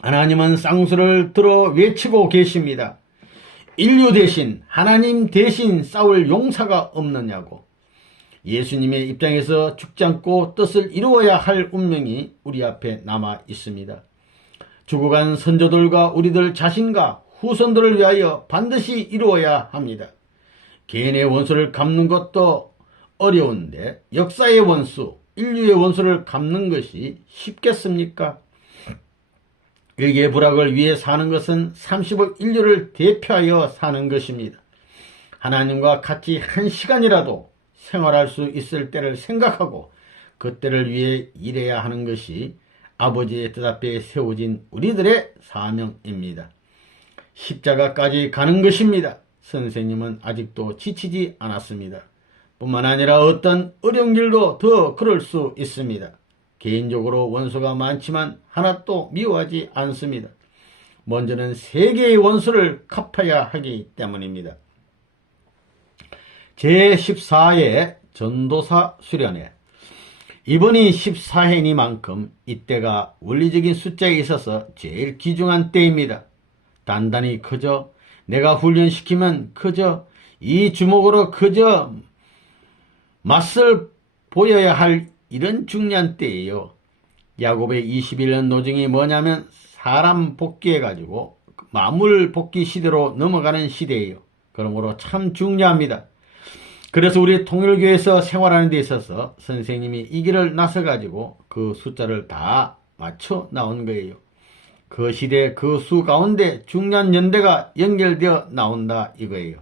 하나님은 쌍수를 들어 외치고 계십니다. 인류 대신, 하나님 대신 싸울 용사가 없느냐고. 예수님의 입장에서 죽지 않고 뜻을 이루어야 할 운명이 우리 앞에 남아 있습니다. 죽어간 선조들과 우리들 자신과 후손들을 위하여 반드시 이루어야 합니다. 개인의 원수를 갚는 것도 어려운데 역사의 원수, 인류의 원수를 갚는 것이 쉽겠습니까? 일개의 부락을 위해 사는 것은 30억 인류를 대표하여 사는 것입니다. 하나님과 같이 한 시간이라도 생활할 수 있을 때를 생각하고 그 때를 위해 일해야 하는 것이 아버지의 뜻 앞에 세워진 우리들의 사명입니다. 십자가까지 가는 것입니다. 선생님은 아직도 지치지 않았습니다. 뿐만 아니라 어떤 어려운 길도 더 걸을 수 있습니다. 개인적으로 원수가 많지만 하나도 미워하지 않습니다. 먼저는 세계의 원수를 갚아야 하기 때문입니다. 제14회 전도사 수련회. 이번이 14회니만큼 이때가 원리적인 숫자에 있어서 제일 귀중한 때입니다. 단단히 그저 내가 훈련시키면 그저 이 주먹으로 그저 맛을 보여야 할 이런 중요한 때예요. 야곱의 21년 노정이 뭐냐면 사람 복귀해가지고 마물 복귀 시대로 넘어가는 시대예요. 그러므로 참 중요합니다. 그래서 우리 통일교에서 생활하는 데 있어서 선생님이 이 길을 나서가지고 그 숫자를 다 맞춰 나온 거예요. 그 시대 그 수 가운데 중요한 연대가 연결되어 나온다 이거예요.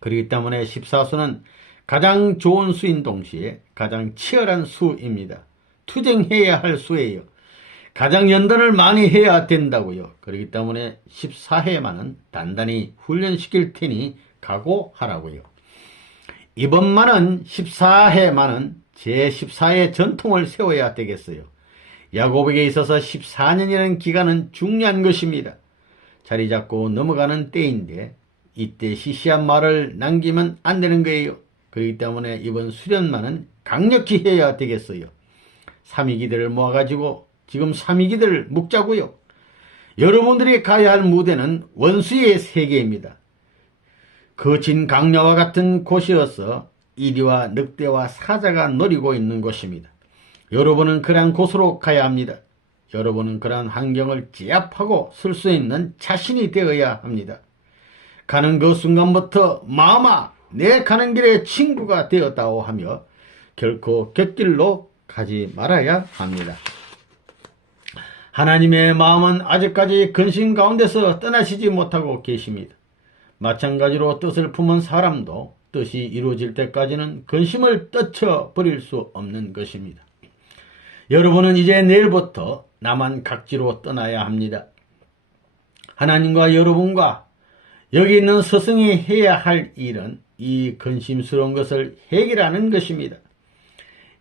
그렇기 때문에 14수는 가장 좋은 수인 동시에 가장 치열한 수입니다. 투쟁해야 할 수예요. 가장 연단을 많이 해야 된다고요. 그렇기 때문에 14회만은 단단히 훈련시킬 테니 각오하라고요. 이번만은 14회만은 제14회 전통을 세워야 되겠어요. 야곱에게 있어서 14년이라는 기간은 중요한 것입니다. 자리 잡고 넘어가는 때인데 이때 시시한 말을 남기면 안 되는 거예요. 그렇기 때문에 이번 수련만은 강력히 해야 되겠어요. 삼위기들을 모아가지고 지금 삼위기들을 묶자고요. 여러분들이 가야 할 무대는 원수의 세계입니다. 거친 강야와 같은 곳이어서 이리와 늑대와 사자가 노리고 있는 곳입니다. 여러분은 그러한 곳으로 가야 합니다. 여러분은 그러한 환경을 제압하고 쓸 수 있는 자신이 되어야 합니다. 가는 그 순간부터 마마 내 가는 길에 친구가 되었다고 하며 결코 곁길로 가지 말아야 합니다. 하나님의 마음은 아직까지 근심 가운데서 떠나시지 못하고 계십니다. 마찬가지로 뜻을 품은 사람도 뜻이 이루어질 때까지는 근심을 떨쳐버릴 수 없는 것입니다. 여러분은 이제 내일부터 남한 각지로 떠나야 합니다. 하나님과 여러분과 여기 있는 스승이 해야 할 일은 이 근심스러운 것을 해결하는 것입니다.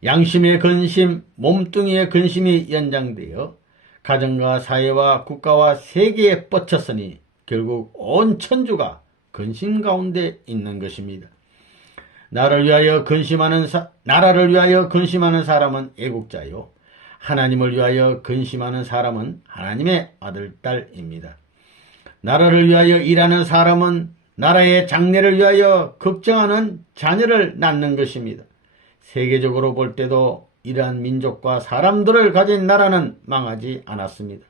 양심의 근심, 몸뚱이의 근심이 연장되어 가정과 사회와 국가와 세계에 뻗쳤으니 결국 온 천주가 근심 가운데 있는 것입니다. 나라를 위하여 근심하는 사람은 애국자요. 하나님을 위하여 근심하는 사람은 하나님의 아들, 딸입니다. 나라를 위하여 일하는 사람은 나라의 장래를 위하여 걱정하는 자녀를 낳는 것입니다. 세계적으로 볼 때도 이러한 민족과 사람들을 가진 나라는 망하지 않았습니다.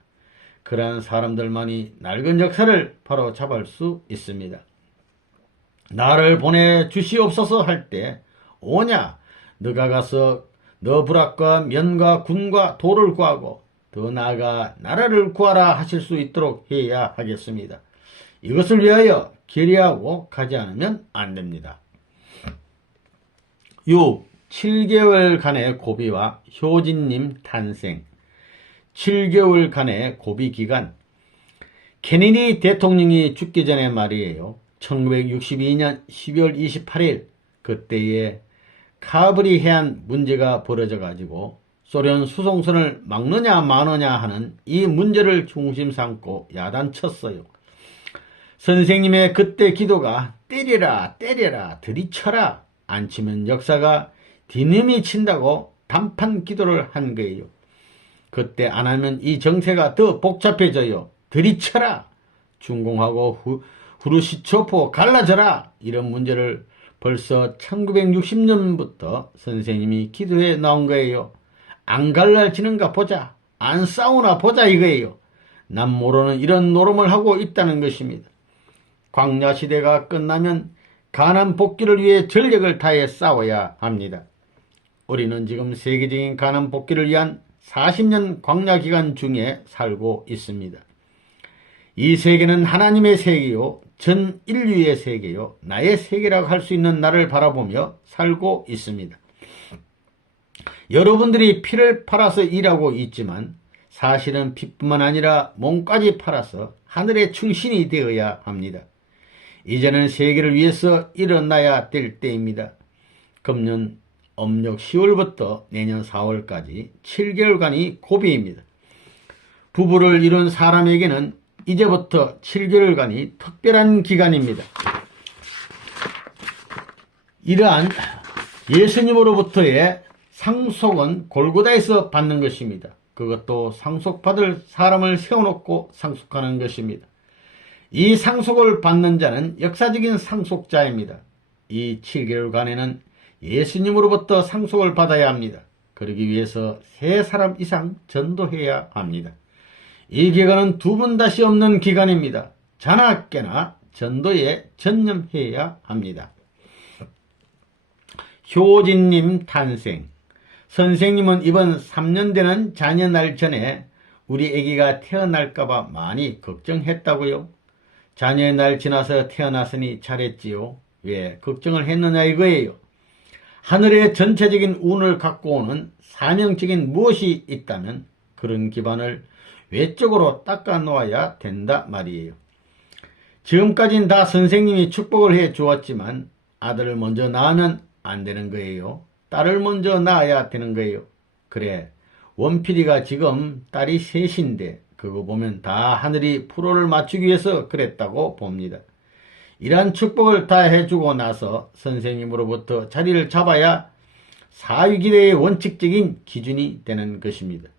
그러한 사람들만이 낡은 역사를 바로 잡을 수 있습니다. 나를 보내주시옵소서 할 때 오냐 너가 가서 너 부락과 면과 군과 돌을 구하고 더 나아가 나라를 구하라 하실 수 있도록 해야 하겠습니다. 이것을 위하여 결의하고 가지 않으면 안 됩니다. 6. 7개월간의 고비와 효진님 탄생. 7개월간의 고비 기간. 케네디 대통령이 죽기 전에 말이에요. 1962년 12월 28일 그때에 카브리 해안 문제가 벌어져 가지고 소련 수송선을 막느냐 마느냐 하는 이 문제를 중심 삼고 야단쳤어요. 선생님의 그때 기도가 때려라 때려라 들이쳐라 안 치면 역사가 뒤님이 친다고 단판 기도를 한 거예요. 그때 안 하면 이 정세가 더 복잡해져요. 들이쳐라. 준공하고 후르시초프 갈라져라. 이런 문제를 벌써 1960년부터 선생님이 기도해 나온 거예요. 안 갈라지는가 보자. 안 싸우나 보자 이거예요. 남 모르는 이런 노름을 하고 있다는 것입니다. 광야시대가 끝나면 가난 복귀를 위해 전력을 다해 싸워야 합니다. 우리는 지금 세계적인 가난 복귀를 위한 40년 광야 기간 중에 살고 있습니다. 이 세계는 하나님의 세계요, 전 인류의 세계요, 나의 세계라고 할 수 있는 나를 바라보며 살고 있습니다. 여러분들이 피를 팔아서 일하고 있지만 사실은 피뿐만 아니라 몸까지 팔아서 하늘의 충신이 되어야 합니다. 이제는 세계를 위해서 일어나야 될 때입니다. 금년 음력 10월부터 내년 4월까지 7개월간이 고비입니다. 부부를 이룬 사람에게는 이제부터 7개월간이 특별한 기간입니다. 이러한 예수님으로부터의 상속은 골고다에서 받는 것입니다. 그것도 상속받을 사람을 세워놓고 상속하는 것입니다. 이 상속을 받는 자는 역사적인 상속자입니다. 이 7개월간에는 예수님으로부터 상속을 받아야 합니다. 그러기 위해서 3사람 이상 전도해야 합니다. 이 기간은 두 번 다시 없는 기간입니다. 자나 깨나 전도에 전념해야 합니다. 효진님 탄생. 선생님은 이번 3년 되는 자녀 날 전에 우리 아기가 태어날까봐 많이 걱정했다고요? 자녀의 날 지나서 태어났으니 잘했지요. 왜 걱정을 했느냐 이거예요. 하늘의 전체적인 운을 갖고 오는 사명적인 무엇이 있다면 그런 기반을 외적으로 닦아 놓아야 된다 말이에요. 지금까지는 다 선생님이 축복을 해 주었지만 아들을 먼저 낳으면 안 되는 거예요. 딸을 먼저 낳아야 되는 거예요. 그래, 원필이가 지금 딸이 셋인데 그거 보면 다 하늘이 프로를 맞추기 위해서 그랬다고 봅니다. 이러한 축복을 다 해주고 나서 선생님으로부터 자리를 잡아야 사위기대의 원칙적인 기준이 되는 것입니다.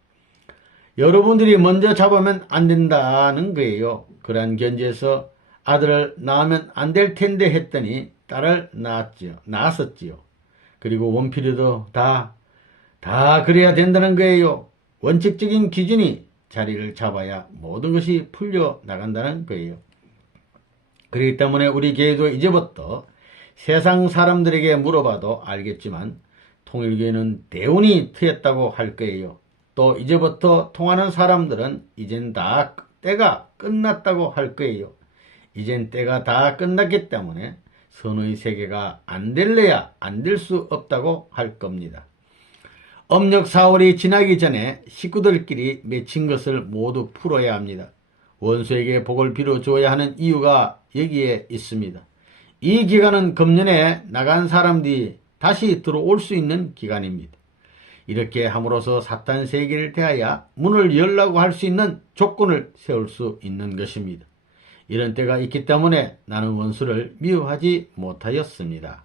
여러분들이 먼저 잡으면 안 된다는 거예요. 그러한 견지에서 아들을 낳으면 안 될 텐데 했더니 딸을 낳았었지요. 그리고 원필이도 다 그래야 된다는 거예요. 원칙적인 기준이 자리를 잡아야 모든 것이 풀려 나간다는 거예요. 그렇기 때문에 우리 교회도 이제부터 세상 사람들에게 물어봐도 알겠지만 통일교회는 대운이 트였다고 할 거예요. 또 이제부터 통하는 사람들은 이젠 다 때가 끝났다고 할 거예요. 이젠 때가 다 끝났기 때문에 선의 세계가 안 될래야 안 될 수 없다고 할 겁니다. 음력 4월이 지나기 전에 식구들끼리 맺힌 것을 모두 풀어야 합니다. 원수에게 복을 빌어줘야 하는 이유가 여기에 있습니다. 이 기간은 금년에 나간 사람들이 다시 들어올 수 있는 기간입니다. 이렇게 함으로써 사탄 세계를 대하여 문을 열라고 할 수 있는 조건을 세울 수 있는 것입니다. 이런 때가 있기 때문에 나는 원수를 미워하지 못하였습니다.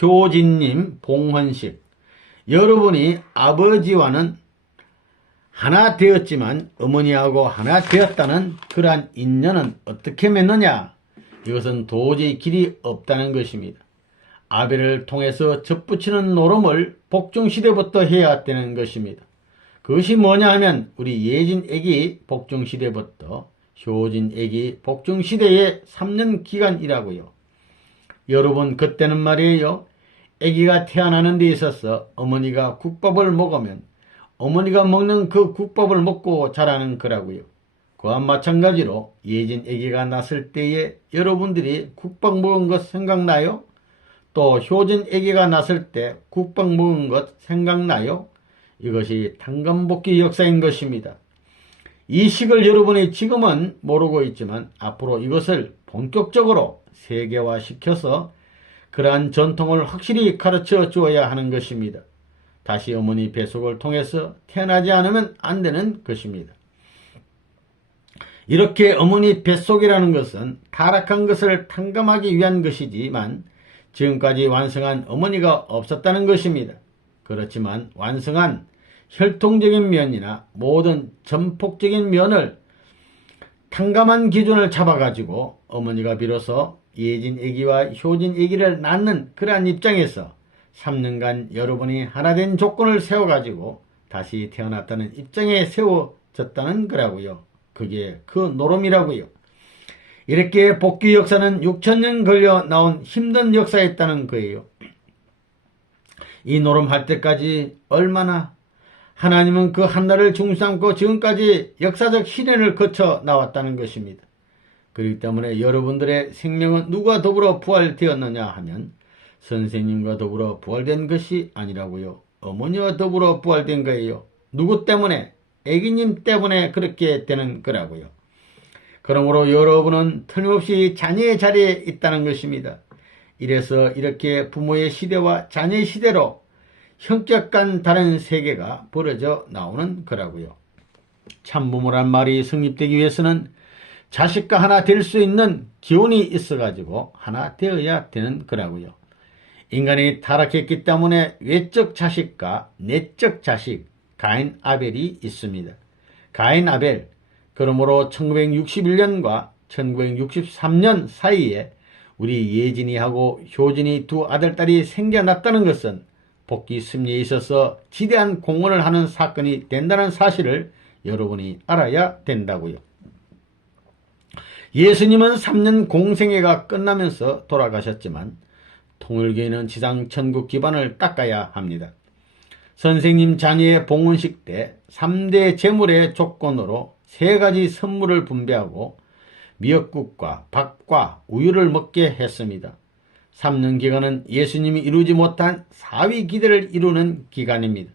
효진님 봉헌식. 여러분이 아버지와는 하나 되었지만 어머니하고 하나 되었다는 그러한 인연은 어떻게 맺느냐? 이것은 도저히 길이 없다는 것입니다. 아벨을 통해서 접붙이는 노름을 복종시대부터 해야 되는 것입니다. 그것이 뭐냐 하면 우리 예진애기 복종시대부터 효진애기 복종시대의 3년 기간이라고요. 여러분 그때는 말이에요. 애기가 태어나는 데 있어서 어머니가 국밥을 먹으면 어머니가 먹는 그 국밥을 먹고 자라는 거라고요. 그와 마찬가지로 예진 애기가 났을 때에 여러분들이 국밥 먹은 것 생각나요? 또 효진 애기가 났을 때 국밥 먹은 것 생각나요? 이것이 당간복귀 역사인 것입니다. 이 식을 여러분이 지금은 모르고 있지만 앞으로 이것을 본격적으로 세계화시켜서 그러한 전통을 확실히 가르쳐 주어야 하는 것입니다. 다시 어머니 뱃속을 통해서 태어나지 않으면 안 되는 것입니다. 이렇게 어머니 뱃속이라는 것은 타락한 것을 탕감하기 위한 것이지만 지금까지 완성한 어머니가 없었다는 것입니다. 그렇지만 완성한 혈통적인 면이나 모든 전폭적인 면을 탕감한 기준을 잡아가지고 어머니가 비로소 예진 아기와 효진 아기를 낳는 그러한 입장에서 3년간 여러분이 하나 된 조건을 세워가지고 다시 태어났다는 입장에 세워졌다는 거라고요. 그게 그 노름이라고요. 이렇게 복귀 역사는 6천년 걸려 나온 힘든 역사였다는 거예요. 이 노름할 때까지 얼마나 하나님은 그 한나를 중심삼고 지금까지 역사적 시련을 거쳐 나왔다는 것입니다. 그렇기 때문에 여러분들의 생명은 누가 더불어 부활되었느냐 하면 선생님과 더불어 부활된 것이 아니라고요. 어머니와 더불어 부활된 거예요. 누구 때문에? 아기님 때문에 그렇게 되는 거라고요. 그러므로 여러분은 틀림없이 자녀의 자리에 있다는 것입니다. 이래서 이렇게 부모의 시대와 자녀의 시대로 형격 간 다른 세계가 벌어져 나오는 거라고요. 참부모란 말이 성립되기 위해서는 자식과 하나 될 수 있는 기운이 있어가지고 하나 되어야 되는 거라고요. 인간이 타락했기 때문에 외적 자식과 내적 자식 가인 아벨이 있습니다. 가인 아벨, 그러므로 1961년과 1963년 사이에 우리 예진이하고 효진이 두 아들딸이 생겨났다는 것은 복귀 승리에 있어서 지대한 공헌을 하는 사건이 된다는 사실을 여러분이 알아야 된다고요. 예수님은 3년 공생애가 끝나면서 돌아가셨지만 통일교회는 지상 천국 기반을 닦아야 합니다. 선생님 자녀의 봉헌식 때 3대 제물의 조건으로 3가지 선물을 분배하고 미역국과 밥과 우유를 먹게 했습니다. 3년 기간은 예수님이 이루지 못한 4위 기대를 이루는 기간입니다.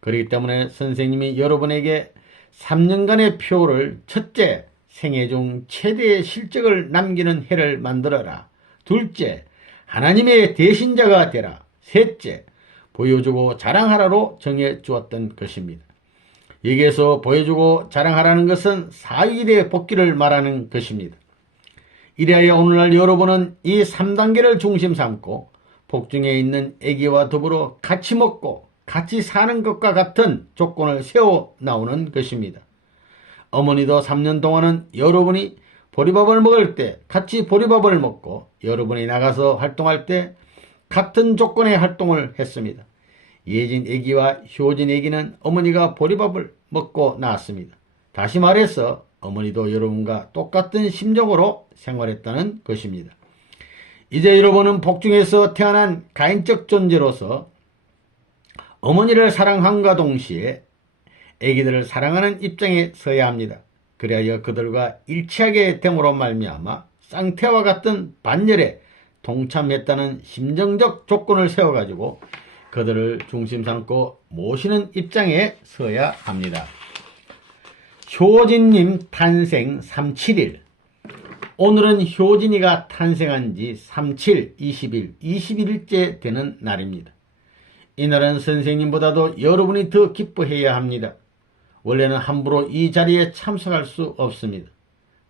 그렇기 때문에 선생님이 여러분에게 3년간의 표를 첫째, 생애 중 최대의 실적을 남기는 해를 만들어라. 둘째, 하나님의 대신자가 되라. 셋째, 보여주고 자랑하라로 정해 주었던 것입니다. 여기에서 보여주고 자랑하라는 것은 4위기대 복귀를 말하는 것입니다. 이래야 오늘날 여러분은 이 3단계를 중심 삼고 복중에 있는 아기와 더불어 같이 먹고 같이 사는 것과 같은 조건을 세워 나오는 것입니다. 어머니도 3년 동안은 여러분이 보리밥을 먹을 때 같이 보리밥을 먹고 여러분이 나가서 활동할 때 같은 조건의 활동을 했습니다. 예진 아기와 효진 아기는 어머니가 보리밥을 먹고 나왔습니다. 다시 말해서 어머니도 여러분과 똑같은 심정으로 생활했다는 것입니다. 이제 여러분은 복중에서 태어난 가인적 존재로서 어머니를 사랑함과 동시에 아기들을 사랑하는 입장에 서야 합니다. 그래야 그들과 일치하게 됨으로 말미암아 쌍태와 같은 반열에 동참했다는 심정적 조건을 세워가지고 그들을 중심 삼고 모시는 입장에 서야 합니다. 효진님 탄생 37일. 오늘은 효진이가 탄생한 지 37, 20일, 21일째 되는 날입니다. 이날은 선생님보다도 여러분이 더 기뻐해야 합니다. 원래는 함부로 이 자리에 참석할 수 없습니다.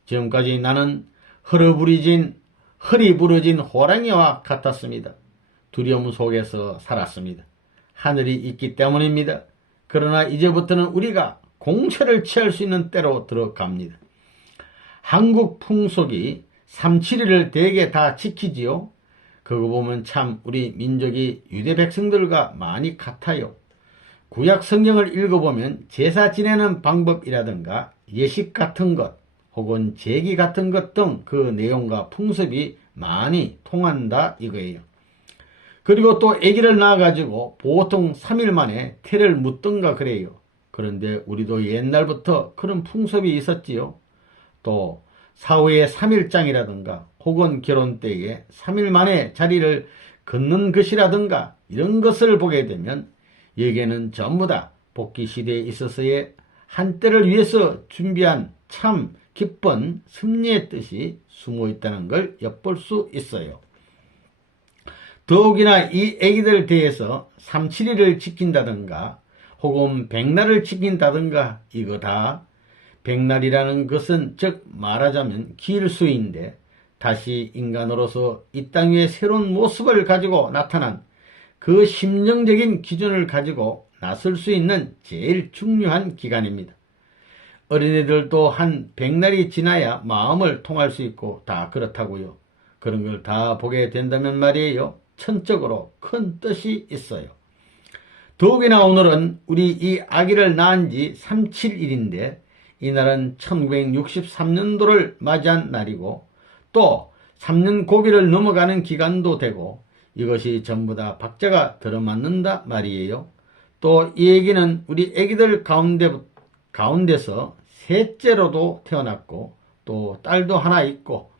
지금까지 나는 허리 부러진 호랑이와 같았습니다. 두려움 속에서 살았습니다. 하늘이 있기 때문입니다. 그러나 이제부터는 우리가 공채를 취할 수 있는 때로 들어갑니다. 한국 풍속이 3.7일을 대개 다 지키지요. 그거 보면 참 우리 민족이 유대 백성들과 많이 같아요. 구약 성경을 읽어보면 제사 지내는 방법이라든가 예식 같은 것 혹은 제기 같은 것 등 그 내용과 풍습이 많이 통한다 이거예요. 그리고 또 아기를 낳아가지고 보통 3일 만에 태를 묻던가 그래요. 그런데 우리도 옛날부터 그런 풍습이 있었지요. 또 사후에 3일장이라든가 혹은 결혼 때에 3일 만에 자리를 걷는 것이라든가 이런 것을 보게 되면 여기에는 전부 다 복귀 시대에 있어서의 한때를 위해서 준비한 참 기쁜 승리의 뜻이 숨어 있다는 걸 엿볼 수 있어요. 더욱이나 이 아기들 대해서 3.7일을 지킨다든가 혹은 백날을 지킨다든가 이거 다 백날이라는 것은 즉 말하자면 기일수인데 다시 인간으로서 이 땅 위에 새로운 모습을 가지고 나타난 그 심정적인 기준을 가지고 나설 수 있는 제일 중요한 기간입니다. 어린애들도 한 100날이 지나야 마음을 통할 수 있고 다 그렇다고요. 그런 걸 다 보게 된다면 말이에요. 천적으로 큰 뜻이 있어요. 더욱이나 오늘은 우리 이 아기를 낳은 지 37일인데 이날은 1963년도를 맞이한 날이고 또 3년 고비를 넘어가는 기간도 되고 이것이 전부 다 박자가 들어맞는다 말이에요. 또 이 얘기는 우리 애기들 가운데서 셋째로도 태어났고 또 딸도 하나 있고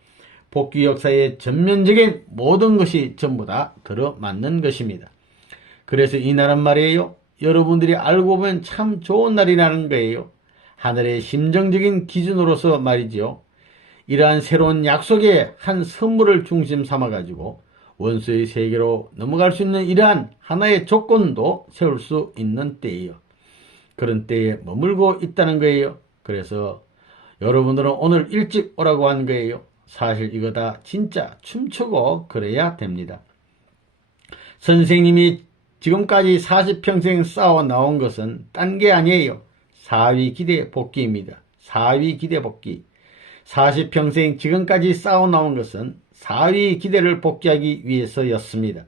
복귀 역사의 전면적인 모든 것이 전부 다 들어맞는 것입니다. 그래서 이 날은 말이에요. 여러분들이 알고 보면 참 좋은 날이라는 거예요. 하늘의 심정적인 기준으로서 말이죠. 이러한 새로운 약속의 한 선물을 중심 삼아가지고 원수의 세계로 넘어갈 수 있는 이러한 하나의 조건도 세울 수 있는 때예요. 그런 때에 머물고 있다는 거예요. 그래서 여러분들은 오늘 일찍 오라고 한 거예요. 사실 이거 다 진짜 춤추고 그래야 됩니다. 선생님이 지금까지 40평생 쌓아 나온 것은 딴 게 아니에요. 사위기대 복귀입니다. 사위기대 복귀. 40평생 지금까지 쌓아 나온 것은 사위기대를 복귀하기 위해서였습니다.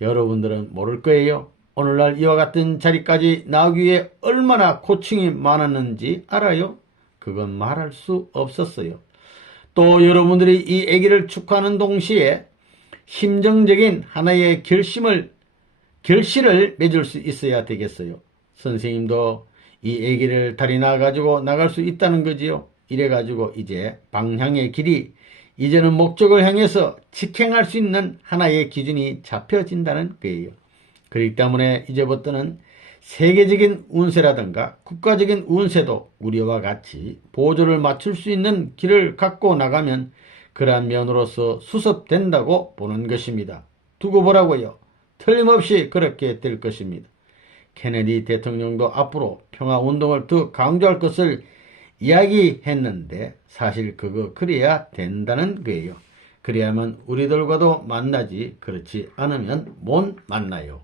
여러분들은 모를 거예요. 오늘날 이와 같은 자리까지 나오기 위해 얼마나 고충이 많았는지 알아요? 그건 말할 수 없었어요. 또 여러분들이 이 아기를 축하하는 동시에 심정적인 하나의 결실을 맺을 수 있어야 되겠어요. 선생님도 이 아기를 다리 놔가지고 나갈 수 있다는 거지요. 이래가지고 이제 방향의 길이 이제는 목적을 향해서 직행할 수 있는 하나의 기준이 잡혀진다는 거예요. 그렇기 때문에 이제부터는 세계적인 운세라든가 국가적인 운세도 우리와 같이 보조를 맞출 수 있는 길을 갖고 나가면 그러한 면으로서 수습된다고 보는 것입니다. 두고 보라고요. 틀림없이 그렇게 될 것입니다. 케네디 대통령도 앞으로 평화운동을 더 강조할 것을 이야기했는데 사실 그거 그래야 된다는 거예요. 그래야만 우리들과도 만나지 그렇지 않으면 못 만나요.